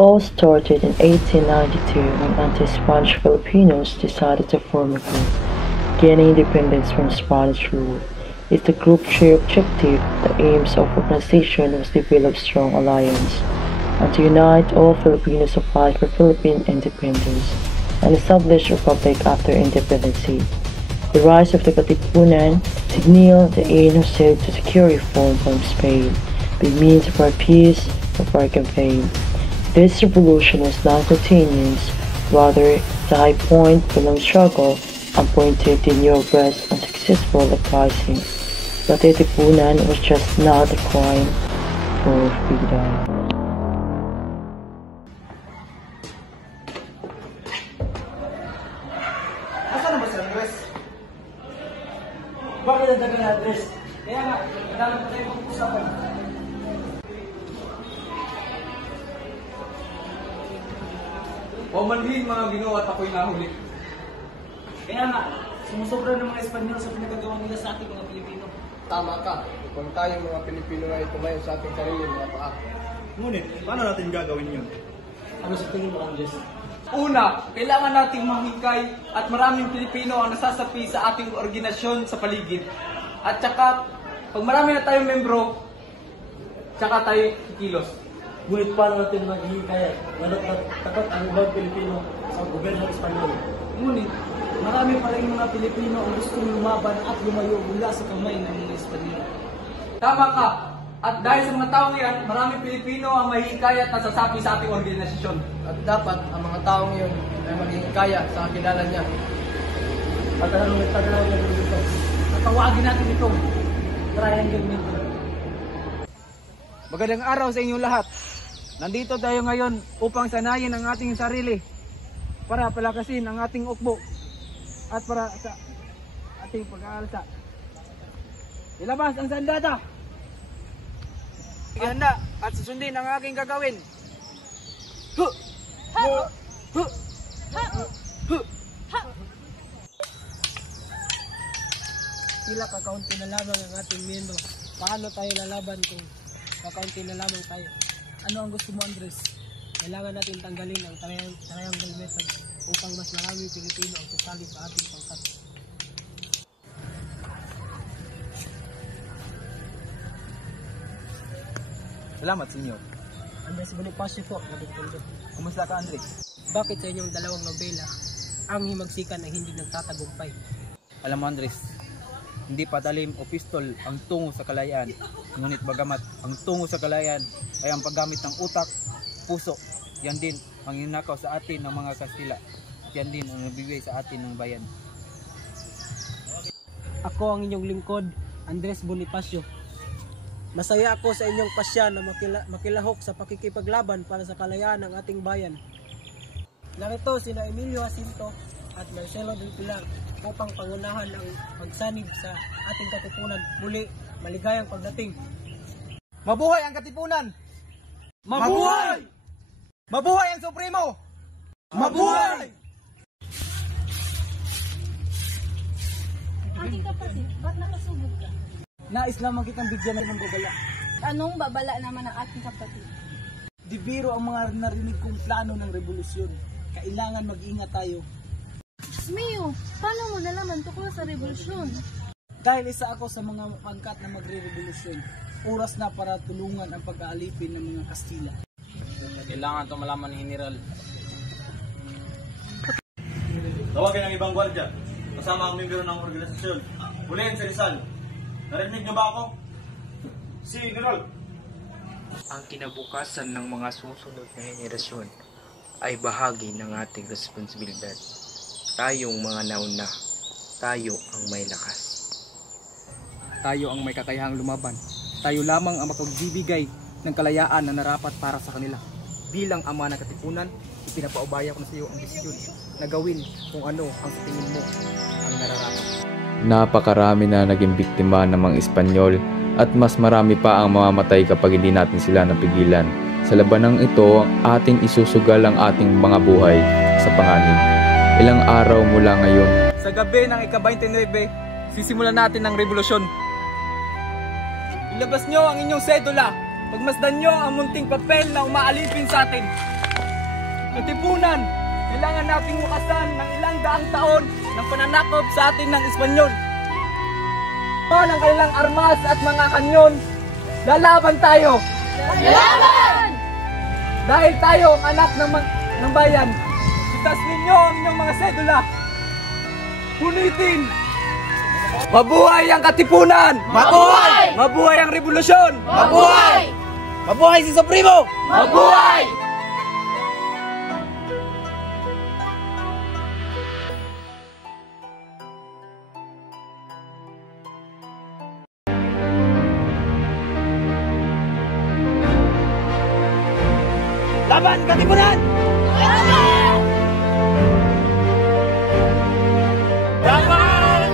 all started in 1892 when anti-Spanish Filipinos decided to form a group, gaining independence from Spanish rule. Is the group's shared objective, the aims of the organization was to develop strong alliance and to unite all Filipinos who fight for Philippine independence and establish a republic after independence. The rise of the Katipunan signaled the aim of to secure reform from Spain by means of our peace of our campaign. This revolution was not continuous, rather the high point of the long struggle and pointed to new progress and successful uprising. The Katipunan was just not a crime for freedom. Asan naman si Andres? Bakit ang dagal na Andres? Kaya nga, kailangan pa tayo mag-usapan. Pamanhin mga Ginoo at ako'y nahuli. Kaya nga, sumusobra ng mga Espanyol sa pinagagawa nila sa ating mga Pilipino. Tama ka. Kung tayong mga Pilipino ay tumayo sa ating sarili mga paa. Ngunit, paano natin gagawin yun? Ano sa tingin mo, Andres? Una, kailangan nating mahikay at maraming Pilipino ang nasasapi sa ating organisasyon sa paligid. At saka, pag marami na tayong membro, saka tayo kikilos. Ngunit paano natin maghihikayat na tapat ang ibang Pilipino sa gobyerno ng Espanyol? Ngunit, marami pa rin mga Pilipino ang gustong lumaban at lumayo mula sa kamay ng mga Espanyol. Tama ka! At dahil sa mga taong yan, maraming Pilipino ang mahihikayat at sasapi sa ating organisasyon. At dapat ang mga taong yun ay maging kaya sa kakilala niya. At anong nagtagalaw niya dito? At tawagin natin itong triangle method. Magandang araw sa inyong lahat. Nandito tayo ngayon upang sanayin ang ating sarili para palakasin ang ating ukbo at para sa ating pag-aalsa. Ilabas ang sandata! Ihanda at susundin ang aking gagawin. Sila kakaunti na lamang ang ating miyembro. Paano tayo lalaban kung kakaunti na lamang tayo? Ano ang gusto mo, Andres? Kailangan natin tanggalin ang triangle method upang mas maraming Pilipino ang sasali sa ating pangkat. Salamat, senyor. Andres Bonifacio po, nagpundo. Kumusta ka, Andres? Bakit sa inyong dalawang nobela ang himagsikan ay hindi nagtatagumpay? Alam mo, Andres, hindi patalim o pistol ang tungo sa kalayaan. Ngunit bagamat ang tungo sa kalayaan ay ang paggamit ng utak, puso, yan din ang inakaw sa atin ng mga Kastila. At yan din ang nabigay sa atin ng bayan. Ako ang inyong lingkod, Andres Bonifacio. Masaya ako sa inyong pasya na makilahok sa pakikipaglaban para sa kalayaan ng ating bayan. Narito sina Emilio Jacinto at Marcelo del Pilar upang pangunahan ang pagsanib sa ating katipunan. Muli, maligayang pagdating. Mabuhay ang Katipunan! Mabuhay! Mabuhay ang Supremo! Mabuhay! Aking kapatid, ba't nakasubog ka? Nais lamang kitang bigyan ng babala. Anong babala naman ng aking kapatid? Di biro ang mga narinig kong plano ng revolusyon. Kailangan mag-ingat tayo. Mio, paano mo nalaman tungkol sa revolusyon? Dahil isa ako sa mga pangkat na magre-revolusyon, oras na para tulungan ang pag-aalipin ng mga Kastila. Kailangan ito malaman ni General. Tawagin ang ibang gwardya, kasama ang membro ng organisasyon. Hulihin si Rizal. Narinig niyo ba ako? Si General. Ang kinabukasan ng mga susunod na henerasyon ay bahagi ng ating responsibilidad. Tayong mga nauna, tayo ang may lakas. Tayo ang may kakayahang lumaban. Tayo lamang ang makapagbibigay ng kalayaan na narapat para sa kanila. Bilang ama ng Katipunan, ipinapaubaya ko na sa iyo ang desisyon na gawin kung ano ang sa tingin mo ang nararapat. Napakarami na naging biktima ng mga Espanyol at mas marami pa ang mamamatay kapag hindi natin sila napigilan. Sa labanang ito, ating isusugal ang ating mga buhay sa panganib. Ilang araw mula ngayon. Sa gabi ng ika-29, sisimulan natin ang revolusyon. Ilabas nyo ang inyong sedula Pagmasdan nyo ang munting papel na umaalipin sa atin. Katipunan, kailangan nating wakasan ng ilang daang taon ng pananakop sa atin ng Espanyol. Ang kanilang armas at mga kanyon, lalaban tayo! Laban! Dahil tayo ang anak ng bayan, itas ninyo ang inyong mga sedula. Punitin! Mabuhay ang Katipunan! Mabuhay! Mabuhay ang revolusyon! Mabuhay! Mabuhay si Supremo! Mabuhay! Laban Katipunan! Laban! Laban!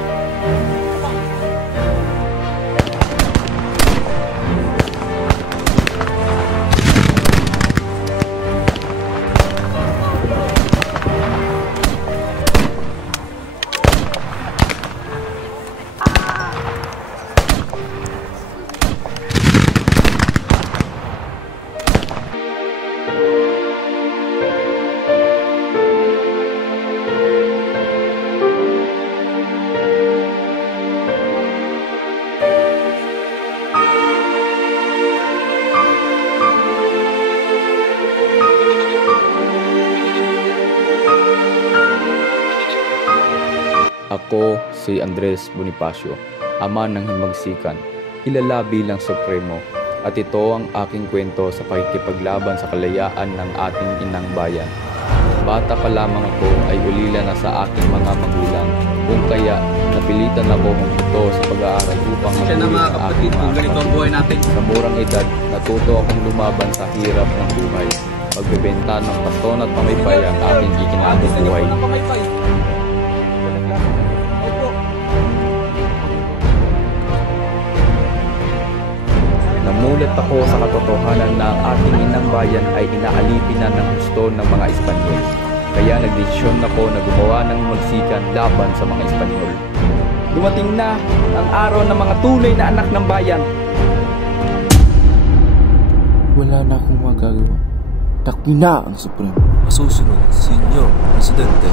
Ako si Andres Bonifacio, ama ng Himagsikan, kilala bilang Supremo, at ito ang aking kwento sa pakikipaglaban sa kalayaan ng ating inang bayan. Bata pa lamang ako ay ulila na sa aking mga magulang, kung kaya napilitan ako huminto sa pag-aaral upang matuloy ang aking mga buhay natin. Sa murang edad, natuto akong lumaban sa hirap ng buhay. Pagbebenta ng paston at pamaypay ang aking ikinabubuhay. Namulat ako sa katotohanan na ang ating inang bayan ay inaalipin na ng gusto ng mga Espanyol. Kaya nagdesisyon ako na gumawa ng magsikan laban sa mga Espanyol. Dumating na ang araw ng mga tunay na anak ng bayan. Wala na akong magagawa. Takpi na ang Supremo. Masusunod, Senyor Presidente.